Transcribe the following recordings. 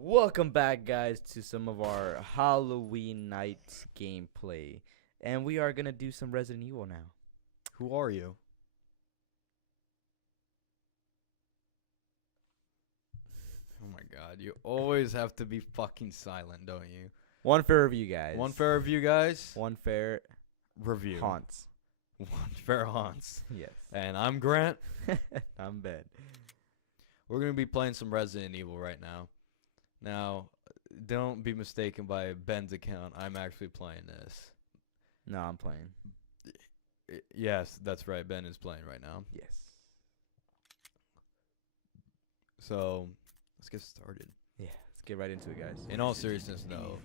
Welcome back, guys, to some of our Halloween night gameplay. And we are going to do some Resident Evil now. Who are you? Oh my god, you always have to be fucking silent, don't you? One fair review, guys. One fair review, guys. One fair Review. haunts. One fair haunts. Yes. And I'm Grant. I'm Ben. We're going to be playing some Resident Evil right now. Now, don't be mistaken by Ben's account. I'm actually playing this. No, I'm playing. Yes, that's right. Ben is playing right now. Yes. So, let's get started. Yeah, let's get right into it, guys. In all seriousness, no.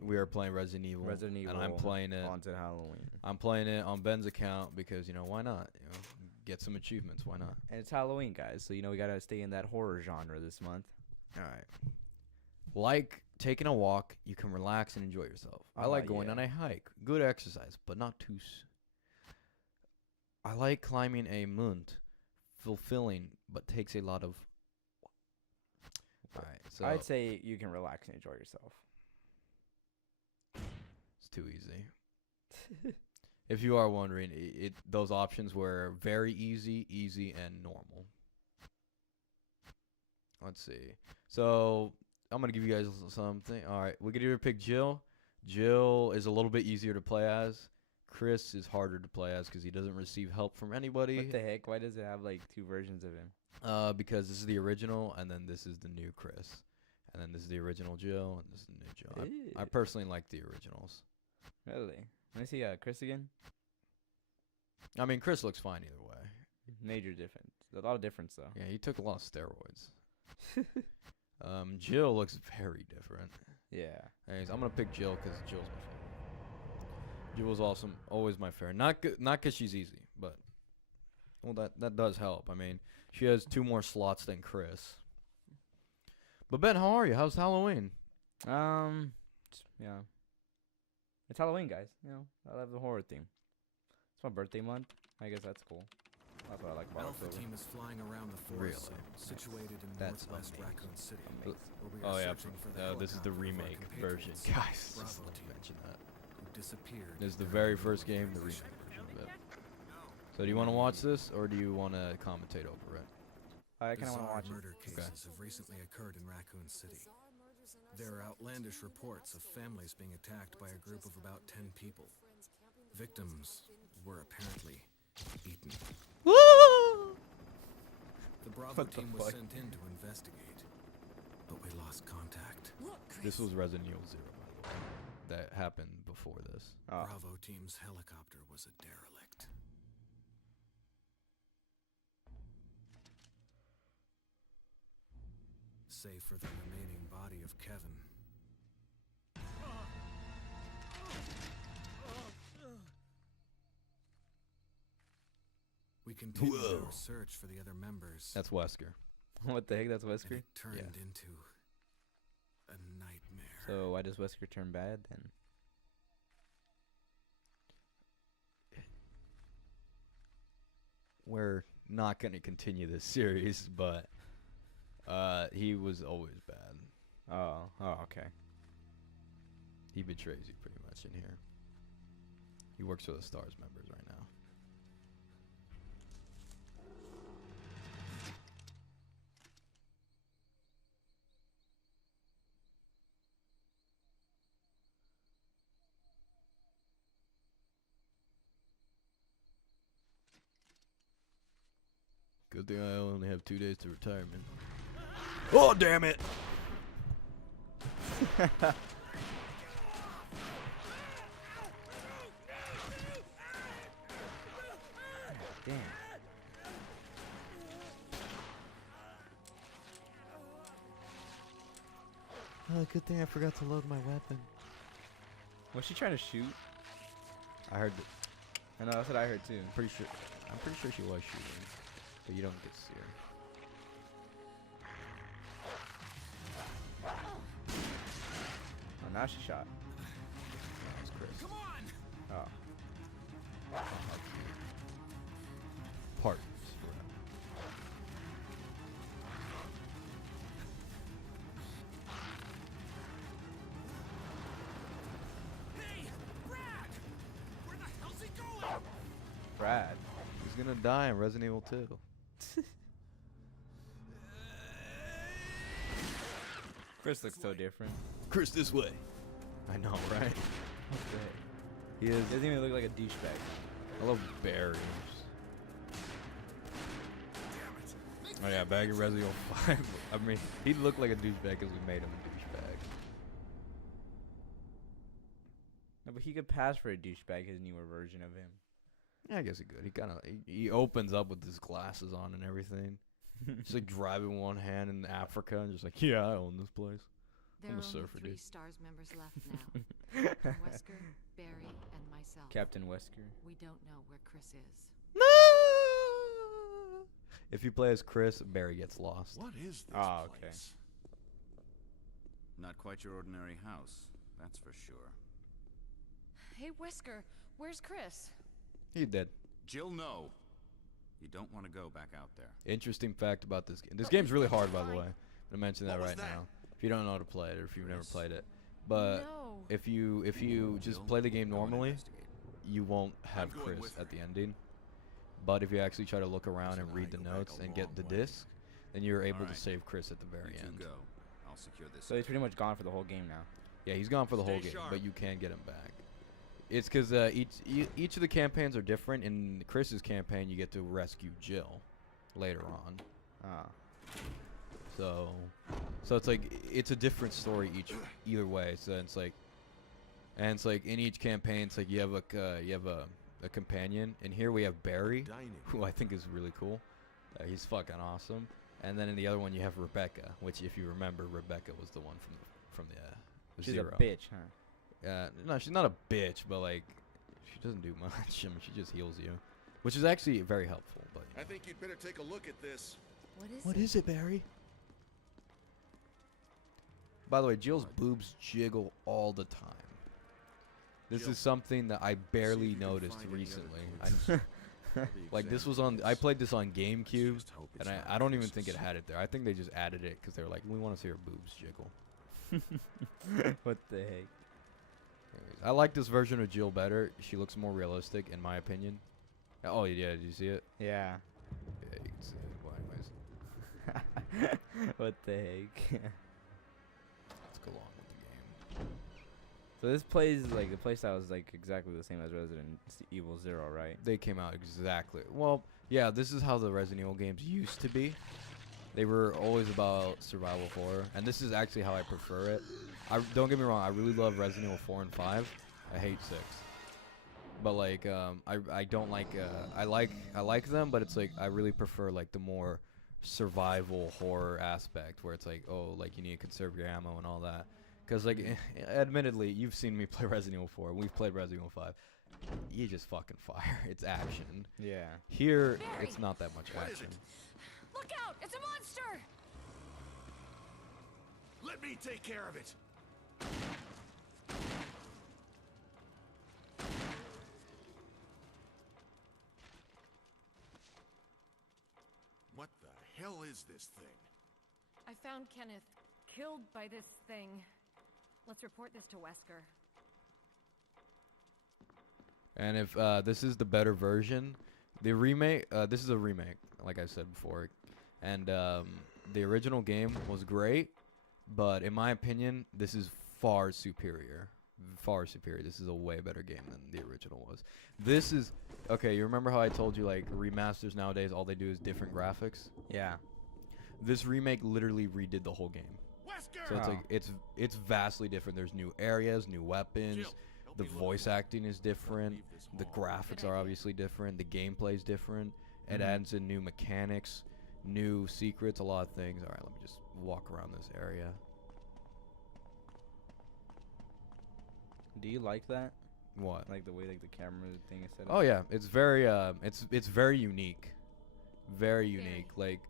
We are playing Resident Evil. Resident Evil. And I'm playing it. Haunted Halloween. I'm playing it on Ben's account because, why not? Get some achievements. Why not? And it's Halloween, guys, so, we got to stay in that horror genre this month. All right. Like taking a walk, you can relax and enjoy yourself. I like going on a hike. Good exercise, but not too. I like climbing a mountain. Fulfilling, but takes a lot of. All right, so I'd say you can relax and enjoy yourself. it's too easy. If you are wondering, those options were very easy, easy, and normal. Let's see. So I'm gonna give you guys something. All right, we could either pick Jill. Jill is a little bit easier to play as. Chris is harder to play as because he doesn't receive help from anybody. What the heck? Why does it have like two versions of him? Because this is the original, and then this is the new Chris, and then this is the original Jill, and this is the new Jill. I personally like the originals. Really? Let me see Chris again. I mean, Chris looks fine either way. Major difference. A lot of difference though. Yeah, he took a lot of steroids. Jill looks very different. Yeah. Anyways, I'm gonna pick Jill because Jill's my favorite. Jill's awesome, always my favorite. Not cause she's easy, but that does help. I mean, she has 2 more slots than Chris. But Ben, how are you? How's Halloween? Yeah. It's Halloween, guys. I love the horror theme. It's my birthday month. I guess that's cool. That's what I like about Alpha October. team is flying around the forest zone, situated in That's northwest amazing. Raccoon City. Amazing. Where we Oh are yeah, searching for the this is the helicopter of our remake version. compatriots, Guys, Bravo just team, mention that. who disappeared. This is the during very the first nuclear game, the fusion. remake version of it. So do you want to watch this, or do you want to commentate over it? I kind of want to Bizarre watch it. murder cases have recently occurred in Raccoon City. There are outlandish reports of families being attacked by a group of about 10 people. Victims were apparently eaten. The Bravo team was sent in to investigate, but we lost contact. This was Resident Evil 0, by the way. That happened before this. Oh. Bravo team's helicopter was a derelict. Save for the remaining body of Kevin. We continued Whoa. our search for the other members. That's Wesker. What the heck? That's and Wesker? it turned Yeah. into a nightmare. So why does Wesker turn bad then? We're not going to continue this series, but he was always bad. Oh, okay. He betrays you pretty much in here. He works for the STARS members right now. Good thing I only have 2 days to retirement. Oh, damn it! Damn. Oh, good thing I forgot to load my weapon. Was she trying to shoot? I heard. I know, that's what I heard too. I'm pretty sure she was shooting, but you don't get to see her. Oh, now she shot. That was Chris. Come on! Oh. Partners. gonna die in Resident Evil 2. Chris looks so different. Chris, this way. I know, right? Okay. He is. He doesn't even look like a douchebag. I love barriers. Oh yeah, back in Resident Evil 5. I mean, he looked like a douchebag because we made him a douchebag. No, but he could pass for a douchebag, his newer version of him. Yeah, I guess he could. He kind of he opens up with his glasses on and everything. Just like driving one hand in Africa and just like, yeah, I own this place. There I'm are a only surfer, 3 dude. STARS members left now. Captain Wesker, Barry, and myself. Captain Wesker. We don't know where Chris is. No! If you play as Chris, Barry gets lost. What is this Oh, okay. place? Not quite your ordinary house, that's for sure. Hey, Wesker, where's Chris? He did. Jill, no. You don't want to go back out there. Interesting fact about this game. This game's really hard, by the way. I'm gonna mention that What was right that? now. If you don't know how to play it, or if you've never Chris. played it, but No. if you just Jill, play the game go and normally, investigate. you won't have I'm going Chris with at her. the ending. But if you actually try to look around Chris and and read I the go back notes a and get long the way. disc, then you're able to Alright. save Chris at the very You two end. go. I'll secure this. So he's pretty much gone for the whole game now. Yeah, he's gone for the whole Stay game, sharp. but you can get him back. It's because each of the campaigns are different. In Chris's campaign, you get to rescue Jill later on. Ah. So it's like it's a different story either way. So it's like, and it's like in each campaign, it's like you have a companion, and here we have Barry, Dining. who I think is really cool. He's fucking awesome. And then in the other one, you have Rebecca, which if you remember, Rebecca was the one from the She's Zero. a bitch, huh? No, she's not a bitch, but like she doesn't do much. I mean, she just heals you, which is actually very helpful. But I think you'd better take a look at this. What is it? it, Barry? By the way, Jill's boobs jiggle all the time. This Jill, is something that I see barely if you can noticed find any other recently. clues. Like this was on. I played this on GameCube, Just hope it's and not I don't even Chris's. think it had it there. I think they just added it because they were like, we want to see her boobs jiggle. What the heck? Anyways, I like this version of Jill better. She looks more realistic, in my opinion. Oh yeah, did you see it? Yeah. Yeah, you can see it. Well, anyways, What the heck? let's go on with the game. So this plays like the playstyle is like exactly the same as Resident Evil 0, right? They came out exactly. Well, yeah, this is how the Resident Evil games used to be. They were always about survival horror, and this is actually how I prefer it. Don't get me wrong, I really love Resident Evil 4 and 5. I hate 6. But like I don't like I like them, but it's like I really prefer like the more survival horror aspect where it's like, oh, like you need to conserve your ammo and all that. Cuz like admittedly, you've seen me play Resident Evil 4. We've played Resident Evil 5. You just fucking fire. It's action. Yeah. Here, Barry! it's not that much What is action. it? Look out! It's a monster! Let me take care of it. What the hell is this thing? I found Kenneth killed by this thing. Let's report this to Wesker. And if this is the better version, the remake, this is a remake, like I said before, and the original game was great, but in my opinion, this is far superior. Far superior. This is a way better game than the original was. This is okay. You remember how I told you like remasters nowadays, all they do is different graphics. Yeah. This remake literally redid the whole game. Wesker! So it's like Wow. it's vastly different. There's new areas, new weapons. Jill, help The me look voice for it. acting is different. Leave this The hall. graphics are obviously different. The gameplay is different. It Mhm. adds in new mechanics, new secrets, a lot of things. All right, let me just walk around this area. Do you like that? What? Like the way like the camera thing is set up? Oh yeah, it's very it's very unique, very unique. Like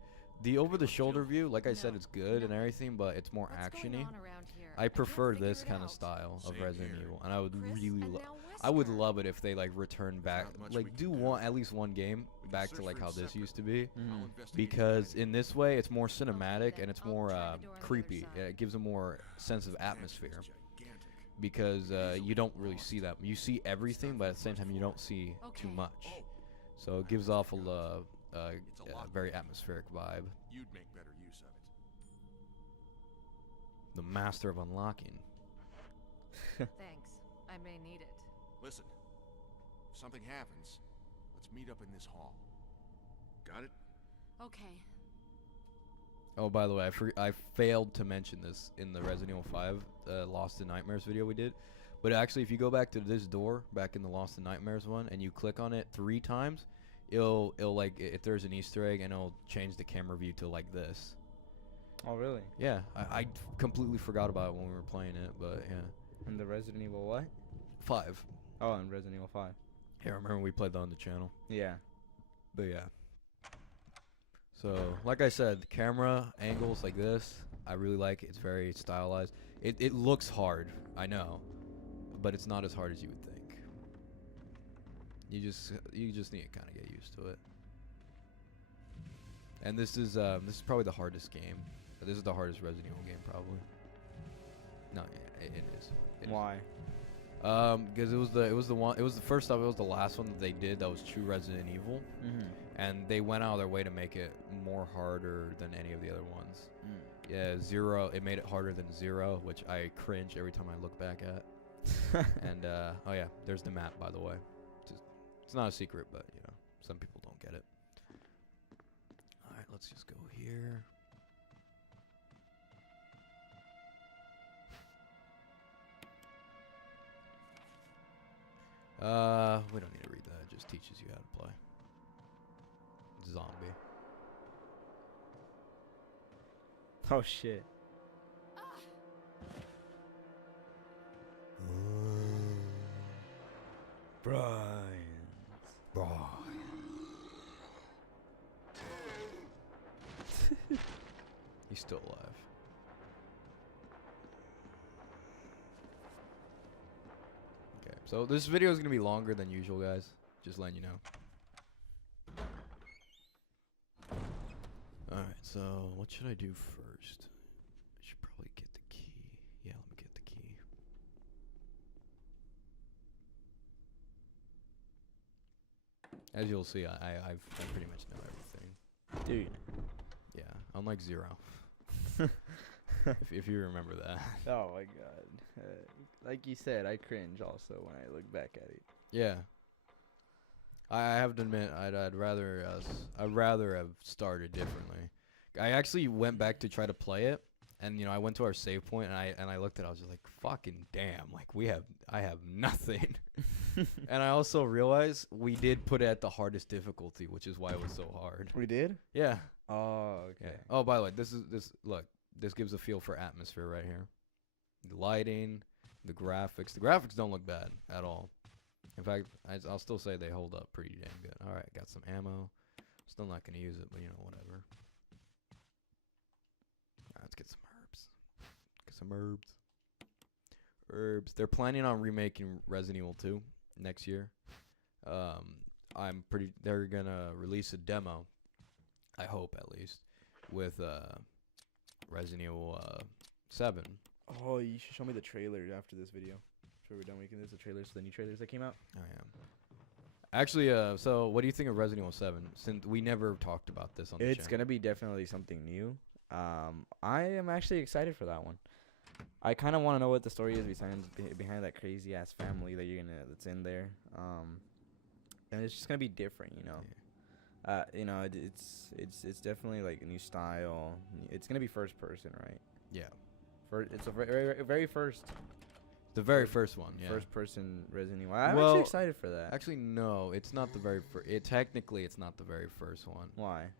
the over-the-shoulder view, like I said, No. it's good and No. everything, but it's more What's going actiony. on around here? I can't prefer figure this it kind of out. style of Same Resident here. Evil, and I would Chris really and love. now I would Wesker. love it if they like return back, not much we like can do do. one at least one game We can back search to like for how him this separate. used to be. I'll Mhm. investigate Because behind in this way it's more cinematic then and it's I'll more try the door on the other creepy. side. Yeah, it gives a more sense of it. This atmosphere mansion is gigantic. because you Easily don't really lost. see that. You see everything, but at the same time you don't see too Okay. much. Oh, So it gives off a It's a lock. very atmospheric vibe. You'd make better use of it. The master of unlocking. Thanks. I may need it. Listen, if something happens, let's meet up in this hall. Got it? Okay. Oh, by the way, I failed to mention this in the Resident Evil 5 Lost in Nightmares video we did. But actually, if you go back to this door, back in the Lost in Nightmares one, and you click on it 3 times, it'll like, if there's an Easter egg, and it'll change the camera view to like this. Oh, really? Yeah, I completely forgot about it when we were playing it, but yeah. In the Resident Evil what? 5. Oh, in Resident Evil 5. Yeah, remember we played that on the channel. Yeah. But yeah. So, like I said, the camera angles like this, I really like it. It's very stylized. It looks hard, I know, but it's not as hard as you would think. You just need to kind of get used to it. And this is probably the hardest game. This is the hardest Resident Evil game, probably. No, yeah, it is. It is. Why? Because it was the first time, it was the last one that they did that was true Resident Evil, and they went out of their way to make it more harder than any of the other ones. Yeah, Zero, it made it harder than Zero, which I cringe every time I look back at. And oh yeah, there's the map, by the way. It's not a secret, but you know, some people don't get it. All right, let's just go here. We don't need to read that. It just teaches you how to play. Zombie. Oh, shit. Brian. He's still alive. Okay, so this video is gonna be longer than usual, guys. Just letting you know. Alright, so what should I do first? I should probably get the key. Yeah, let me get the key. As you'll see, I pretty much know everything. Dude. Yeah, unlike Zero. if you remember that. Oh, my God. Like you said, I cringe also when I look back at it. Yeah. I have to admit, I'd rather have started differently. I actually went back to try to play it, and you know, I went to our save point, and I looked at it, I was just like, fucking damn, like I have nothing. And I also realized we did put it at the hardest difficulty, which is why it was so hard. We did? Yeah. Oh, okay. Yeah. Oh, by the way, this gives a feel for atmosphere right here. The lighting, the graphics. The graphics don't look bad at all. In fact, I'll still say they hold up pretty damn good. All right, got some ammo. Still not gonna use it, but you know, whatever. All right, let's get some herbs. Get some herbs. Herbs. They're planning on remaking Resident Evil 2 next year. They're gonna release a demo, I hope at least, with Resident Evil 7. Oh, you should show me the trailer after this video. Sure, we're done making this. The trailers, the new trailers that came out. Oh yeah. Actually, so what do you think of Resident Evil 7? Since we never talked about this on the channel. It's gonna be definitely something new. I am actually excited for that one. I kind of want to know what the story is behind that crazy ass family that's in there. And it's just gonna be different, you know. Yeah. You know, it's definitely like a new style. It's gonna be first person, right? Yeah. It's a very first. The very first one, yeah. First person Resident Evil. I'm Well, actually excited for that. Actually, no, it's not the very first. Technically, it's not the very first one. Why?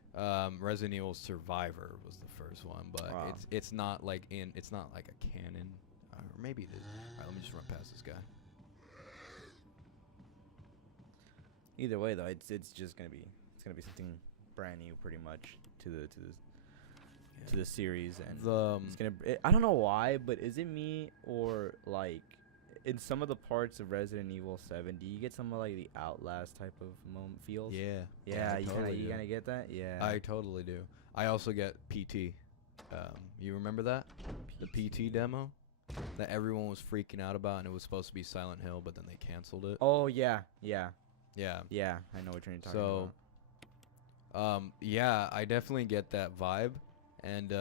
Resident Evil Survivor was the first one, but Wow. it's not like it's not like a canon, or maybe it is. All right, let me just run past this guy. Either way, though, it's just gonna be something brand new, pretty much to the series, and it's gonna. I don't know why, but is it me or like in some of the parts of Resident Evil 7, do you get some of like the Outlast type of feels? Yeah. Yeah, you totally do. kind of get that. Yeah. I totally do. I also get PT. You remember that? The PT demo that everyone was freaking out about, and it was supposed to be Silent Hill, but then they canceled it. Oh yeah, yeah. Yeah. Yeah, I know what you're talking So, yeah, I definitely get that vibe, and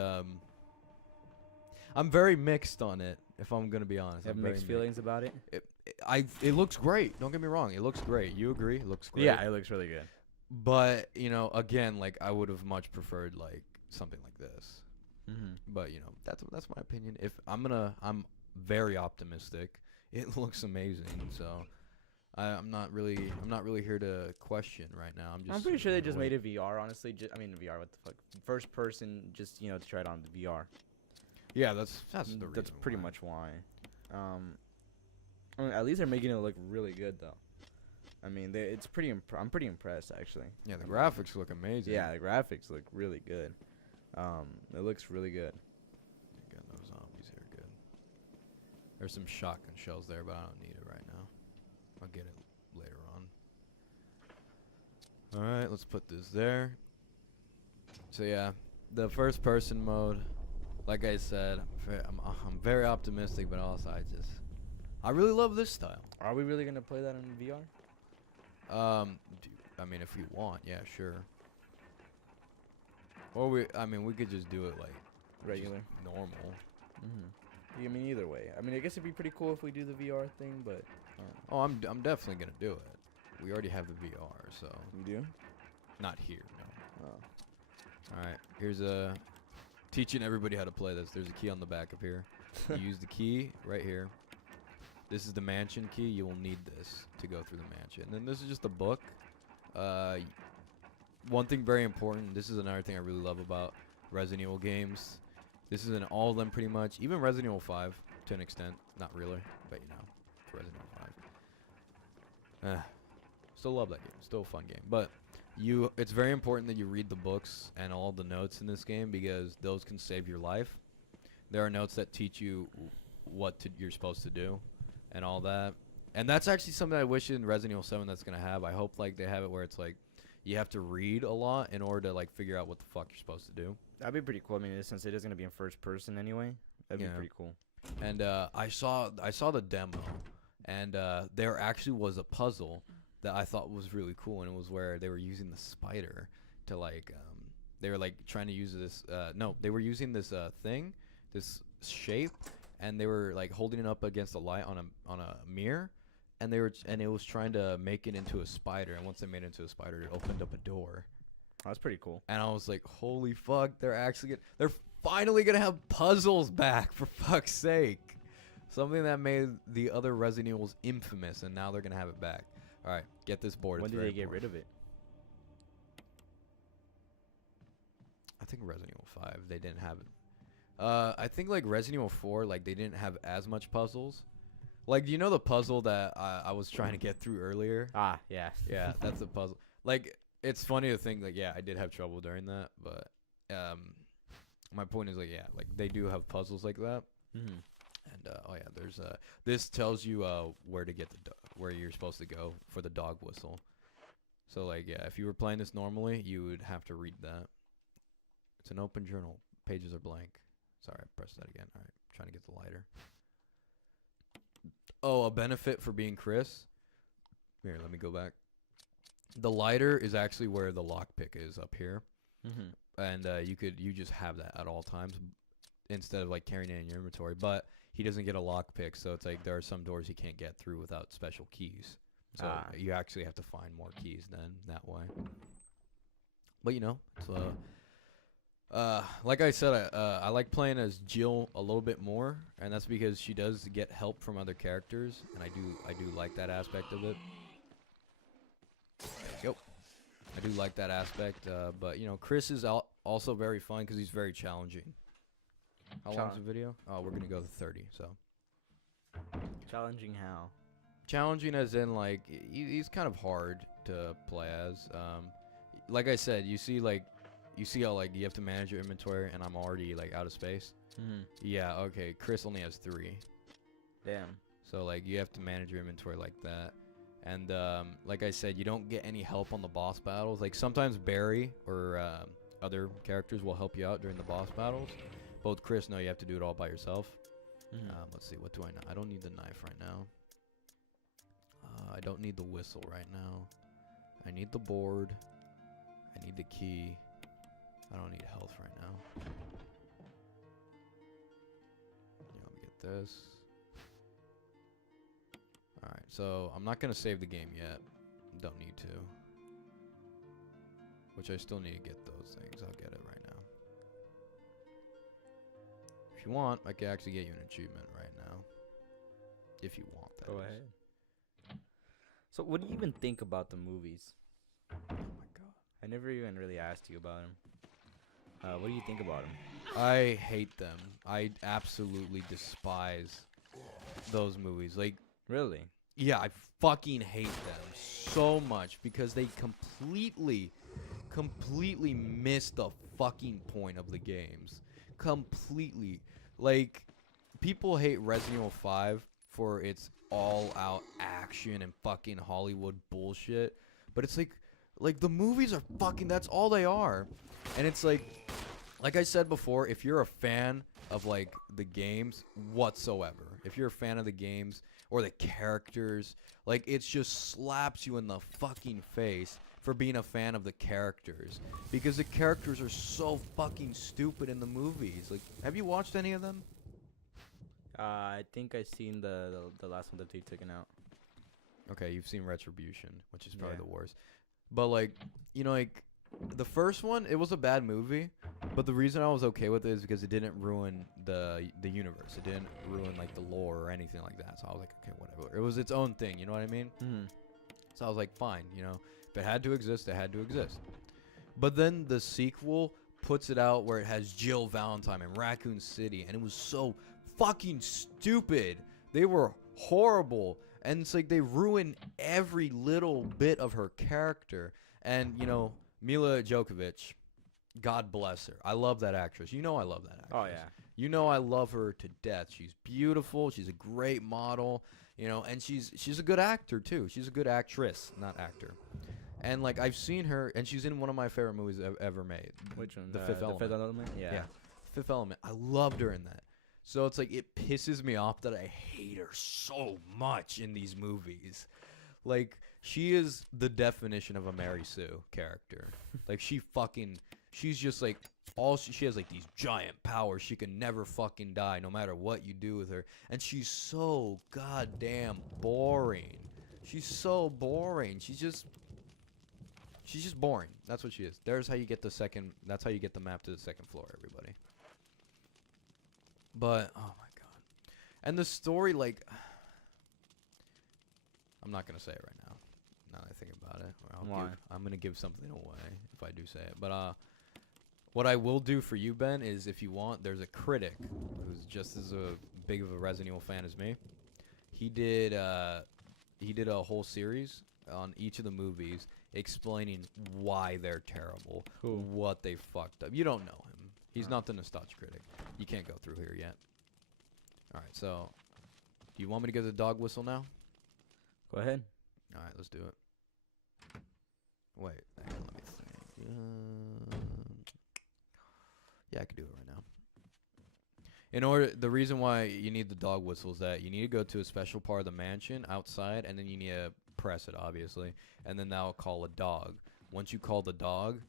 I'm very mixed on it. If I'm gonna be honest, You have I'm very mixed feelings about it? It looks great. Don't get me wrong. It looks great. You agree? It looks great. Yeah, it looks really good. But you know, again, like I would have much preferred like something like this. Mm-hmm. But you know, that's my opinion. If I'm very optimistic. It looks amazing. So I'm not really here to question right now. I'm pretty sure they just wait. made it VR. Honestly, I mean VR. What the fuck? First person, just to try it on the VR. Yeah, that's the reason. That's pretty why. much why. I mean, at least they're making it look really good though. I mean, it's pretty. I'm pretty impressed actually. Yeah, the graphics look amazing. Yeah, the graphics look really good. It looks really good. Again, those zombies here are good. There's some shotgun shells there, but I don't need it right now. I'll get it later on. All right, let's put this there. So yeah, the first person mode, like I said, I'm very optimistic, but also I really love this style. Are we really gonna play that in VR? I mean, if you want, yeah, sure. Or we could just do it like Regular. just normal. I mean, either way. I mean, I guess it'd be pretty cool if we do the VR thing, but. Oh, I'm definitely gonna do it. We already have the VR, so You do? not here. No. Oh. All right, here's teaching everybody how to play this. There's a key on the back of here. You use the key right here. This is the mansion key. You will need this to go through the mansion. And then this is just a book. One thing very important. This is another thing I really love about Resident Evil games. This is in all of them pretty much. Even Resident Evil 5 to an extent. Not really, but you know, for Resident Evil 5. Still love that game. Still a fun game. But it's very important that you read the books and all the notes in this game because those can save your life. There are notes that teach you what you're supposed to do and all that. And that's actually something I wish in Resident Evil 7 that's going to have. I hope like they have it where it's like you have to read a lot in order to like figure out what the fuck you're supposed to do. That'd be pretty cool. I mean, since it is gonna be in first person anyway, that'd be pretty cool. And I saw the demo, and there actually was a puzzle that I thought was really cool, and it was where they were using the spider to like they were like trying to use this they were using this this shape, and they were like holding it up against a light on a mirror, and it was trying to make it into a spider, and once they made it into a spider, it opened up a door. That's pretty cool. And I was like, holy fuck, they're finally gonna have puzzles back, for fuck's sake. Something that made the other Resident Evils infamous, and now they're gonna have it back. Alright, get this board. When did they get rid of it? I think Resident Evil 5, they didn't have it. I think like Resident Evil 4, like they didn't have as much puzzles. Like, do you know the puzzle that I was trying to get through earlier? Ah, yeah. Yeah, that's a puzzle. Like, it's funny to think, like, yeah, I did have trouble during that, but my point is, like, yeah, like, they do have puzzles like that. Mm-hmm. And, oh, yeah, there's, this tells you, where to get where you're supposed to go for the dog whistle. So, like, yeah, if you were playing this normally, you would have to read that. It's an open journal. Pages are blank. Sorry, I pressed that again. All right, trying to get the lighter. Oh, a benefit for being Chris. Here, let me go back. The lighter is actually where the lockpick is up here. Mm-hmm. And you just have that at all times instead of like carrying it in your inventory. But he doesn't get a lockpick, so it's like there are some doors he can't get through without special keys. So you actually have to find more keys then that way. But you know, it's like I said, I like playing as Jill a little bit more, and that's because she does get help from other characters, and I do like that aspect of it. Yep, I do like that aspect, but you know, Chris is also very fun because he's very challenging. How long's the video? Oh, we're gonna go to 30. So Challenging how? challenging as in like he's kind of hard to play as. Like I said, you see how like you have to manage your inventory, and I'm already like out of space. Mm-hmm. Yeah, okay. Chris only has 3. Damn. So like you have to manage your inventory like that. And like I said, you don't get any help on the boss battles. Like sometimes Barry or other characters will help you out during the boss battles. Both Chris, no, you have to do it all by yourself. Mm-hmm. Let's see, what do I know? I don't need the knife right now. I don't need the whistle right now. I need the board. I need the key. I don't need health right now. Yeah, let me get this. Alright, so I'm not going to save the game yet. Don't need to. Which I still need to get those things. I'll get it right now. If you want, I can actually get you an achievement right now. If you want that. Go ahead. So what do you even think about the movies? Oh my god. I never even really asked you about them. What do you think about them? I hate them. I absolutely despise those movies. Like, Really? yeah, I fucking hate them so much because they completely miss the fucking point of the games. Completely. Like, people hate Resident Evil 5 for its all-out action and fucking Hollywood bullshit. But it's like the movies are fucking, that's all they are. And it's like I said before, if you're a fan of, like, the games whatsoever, if you're a fan of the games or the characters, like, it just slaps you in the fucking face for being a fan of the characters. Because the characters are so fucking stupid in the movies. Like, have you watched any of them? I think I seen the last one that they taken out. Okay, you've seen Retribution, which is probably Yeah. the worst. But, like, you know, like, the first one, it was a bad movie, but the reason I was okay with it is because it didn't ruin the universe. It didn't ruin, like, the lore or anything like that. So I was like, okay, whatever. It was its own thing, you know what I mean? Mm-hmm. So I was like, fine, you know. If it had to exist, it had to exist. But then the sequel puts it out where it has Jill Valentine in Raccoon City, and it was so fucking stupid. They were horrible. And it's like they ruin every little bit of her character. And, you know, Mila Djokovic, God bless her. I love that actress. You know I love that actress. Oh yeah. You know I love her to death. She's beautiful. She's a great model. You know, and she's a good actor too. She's a good actress, not actor. And like I've seen her, and she's in one of my favorite movies ever made. Which one? The Fifth Element. The Fifth Element. Yeah. Fifth Element. I loved her in that. So it's like it pisses me off that I hate her so much in these movies. Like she is the definition of a Mary Sue character. Like she's just like she has like these giant powers. She can never fucking die no matter what you do with her. And she's so goddamn boring. She's so boring. She's just boring. That's what she is. That's how you get the map to the second floor, everybody. But oh my god. And the story, like, I'm not gonna say it right now. Now that I think about it. Why? I'm gonna give something away if I do say it. But what I will do for you, Ben, is if you want, there's a critic who's just as big of a Resident Evil fan as me. He did a whole series on each of the movies explaining why they're terrible, what they fucked up. You don't know him. He's not the nostalgia critic. You can't go through here yet. All right, so do you want me to get the dog whistle now? Go ahead. All right, let's do it. Wait, hang on, let me think. Yeah, I can do it right now. The reason why you need the dog whistle is that you need to go to a special part of the mansion outside, and then you need to press it, obviously, and then that'll call a dog. Once you call the dog,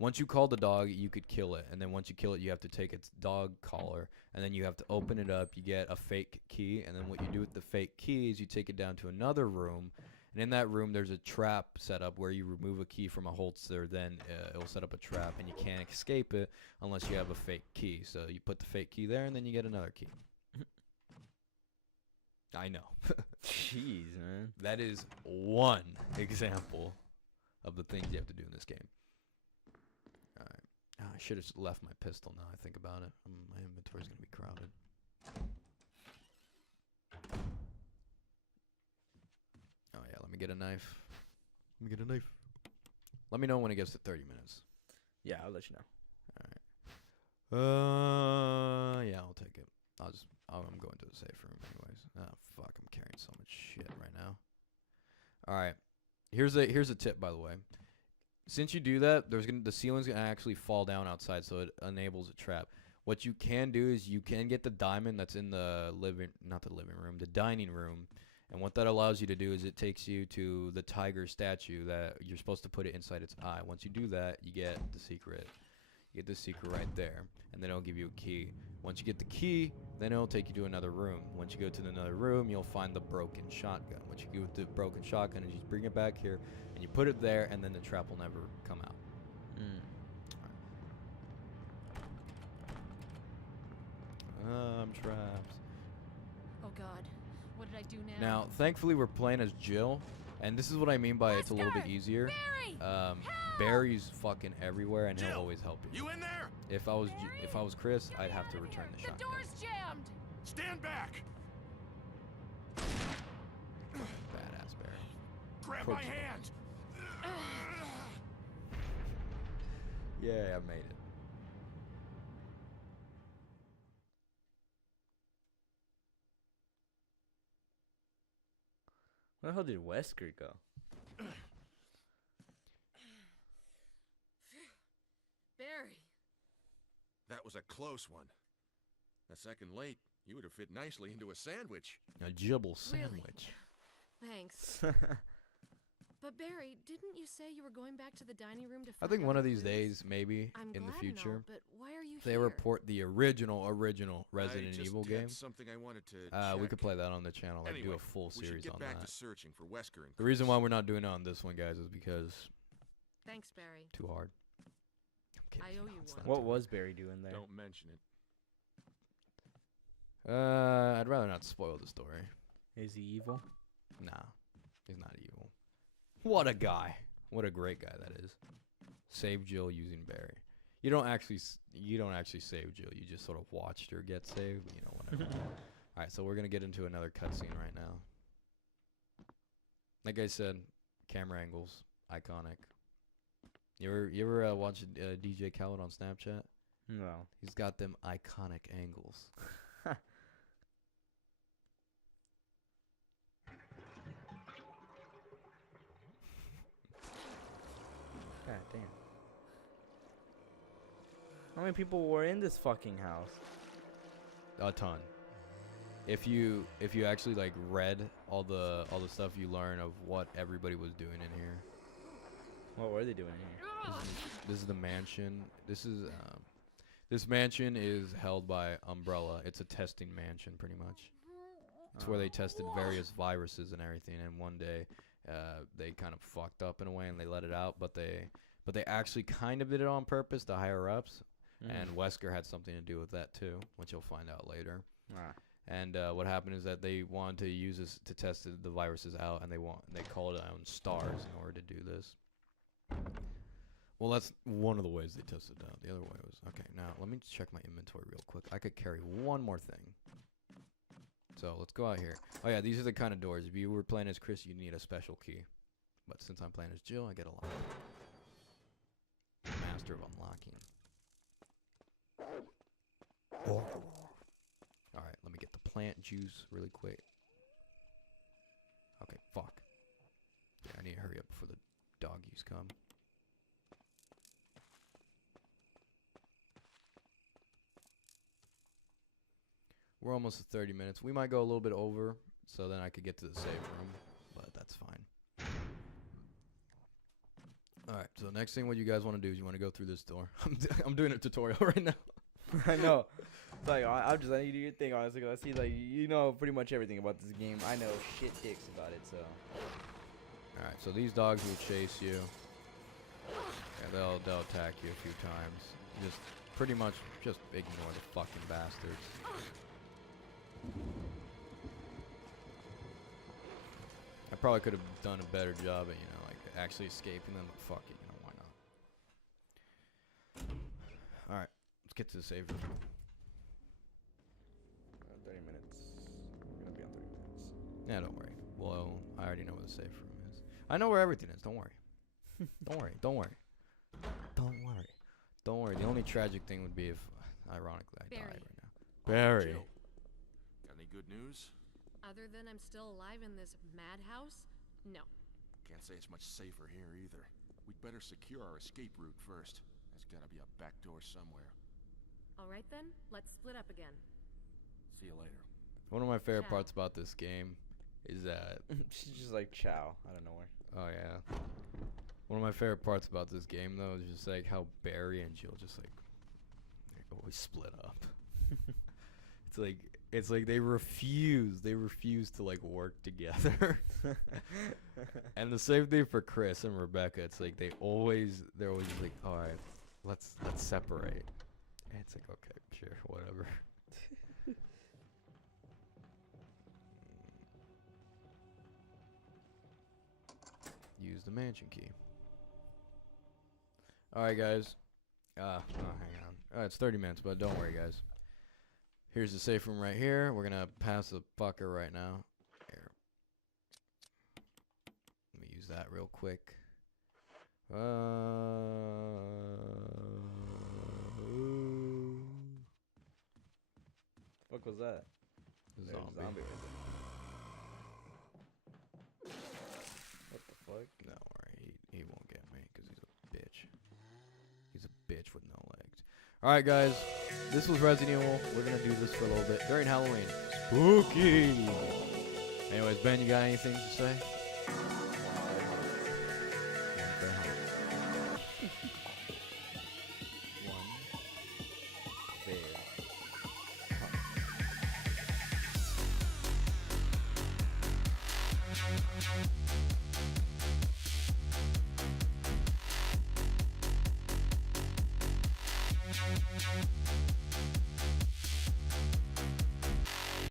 Once you call the dog, you could kill it, and then once you kill it, you have to take its dog collar, and then you have to open it up. You get a fake key, and then what you do with the fake key is you take it down to another room, and in that room, there's a trap set up where you remove a key from a holster, then it'll set up a trap, and you can't escape it unless you have a fake key. So you put the fake key there, and then you get another key. I know. Jeez, man. That is one example of the things you have to do in this game. Alright. I should have left my pistol now I think about it. My inventory's going to be crowded. Oh yeah, let me get a knife. Let me know when it gets to 30 minutes. Yeah, I'll let you know. Alright. Yeah, I'll take it. I'm going to the safe room anyways. Oh fuck, I'm carrying so much shit right now. Alright. Here's a tip, by the way. Since you do that, the ceiling's gonna actually fall down outside, so it enables a trap. What you can do is you can get the diamond that's in the dining room, And what that allows you to do is it takes you to the tiger statue that you're supposed to put it inside its eye. Once you do that, you get the secret. You get the secret right there, and then it'll give you a key. Once you get the key, then it'll take you to another room. Once you go to another room, you'll find the broken shotgun. Once you go with the broken shotgun, you just bring it back here, and you put it there, and then the trap will never come out. Traps. Oh God, what did I do now? Now, thankfully, we're playing as Jill, and this is what I mean by it's a little bit easier. Barry! Barry's fucking everywhere, and he'll Jill, always help you. You in there? If I was Chris, I'd have to return the shotgun. The door's jammed! Stand back! Badass Barry. Grab Poor my Jill. hand! Yeah, I made it. Where the hell did Wesker go? Barry! That was a close one. A second late, you would have fit nicely into a sandwich. A Jibble Really? sandwich. Thanks. But Barry, didn't you say you were going back to the dining room to I find think out one the of these clues? days, maybe I'm in the glad and all, future, but why are you they here? report the original Resident I just Evil had game. something I wanted to We check. could play that on the channel, like do Anyway, a full we should series get on back that. to searching for Wesker and The reason Chris. why we're not doing it on this one, guys, is because Thanks, Barry. too hard. I'm kidding. I owe No, you it's one. not What too was Barry doing there? Don't mention it. hard. I'd rather not spoil the story. Is he evil? Nah, he's not evil. What a guy. What a great guy that is. Save Jill using Barry. You don't actually save Jill. You just sort of watched her get saved. But, whatever. All right, so we're gonna get into another cutscene right now. Like I said, camera angles, iconic. You ever watch DJ Khaled on Snapchat? No. He's got them iconic angles. God damn. How many people were in this fucking house? A ton. If you actually like read all the stuff you learn of what everybody was doing in here. What were they doing here? This is the mansion. This mansion is held by Umbrella. It's a testing mansion, pretty much. It's where they tested various viruses and everything. And one day, they kind of fucked up in a way, and they let it out. But they actually kind of did it on purpose. The higher ups, and Wesker had something to do with that too, which you'll find out later. And what happened is that they wanted to use this to test the viruses out, and they called it on stars in order to do this. Well, that's one of the ways they tested it out. The other way was, okay, now let me check my inventory real quick. I could carry one more thing. So let's go out here. Oh yeah, these are the kind of doors. If you were playing as Chris, you need a special key. But since I'm playing as Jill, I get a lock. Master of unlocking. Alright, let me get the plant juice really quick. Okay, fuck. Yeah, I need to hurry up before the doggies come. We're almost at 30 minutes. We might go a little bit over, so then I could get to the save room, but that's fine. Alright, so next thing what you guys want to do is you want to go through this door. I'm doing a tutorial right now. I know. It's like, I'm just letting you do your thing, honestly, 'cause I see, like, you know pretty much everything about this game. I know shit dicks about it, so. Alright, so these dogs will chase you. Yeah, they'll attack you a few times. Just pretty much just ignore the fucking bastards. I probably could have done a better job at, like actually escaping them, but fuck it, why not? Alright, let's get to the save room. 30 minutes. We're gonna be on 30 minutes. Yeah, don't worry. Well, I already know where the safe room is. I know where everything is, don't worry. Don't worry, don't worry. Don't worry. Don't worry. The only tragic thing would be if, ironically, I died Barry. right now. Barry. Jill, got any good news? Other than I'm still alive in this madhouse? No. Can't say it's much safer here either. We'd better secure our escape route first. There's gotta be a back door somewhere. Alright then, let's split up again. See you later. One of my favorite Ciao. parts about this game is that She's just like chow out of nowhere. oh yeah. One of my favorite parts about this game though is just like how Barry and Jill just like they always split up. It's like they refuse to like work together. And the same thing for Chris and Rebecca. It's like they're always just like, all right, let's separate. And it's like, okay, sure, whatever. Use the mansion key. All right, guys. Oh, hang on. It's 30 minutes, but don't worry, guys. Here's the safe room right here. We're gonna pass the fucker right now. Here. Let me use that real quick. What was that? There's a Zombie. zombie right there. What the fuck? Don't worry, he won't get me because he's a bitch. He's a bitch with no legs. All right, guys. This was Resident Evil. We're gonna do this for a little bit during Halloween. Spooky. Anyways, Ben, you got anything to say? One bear.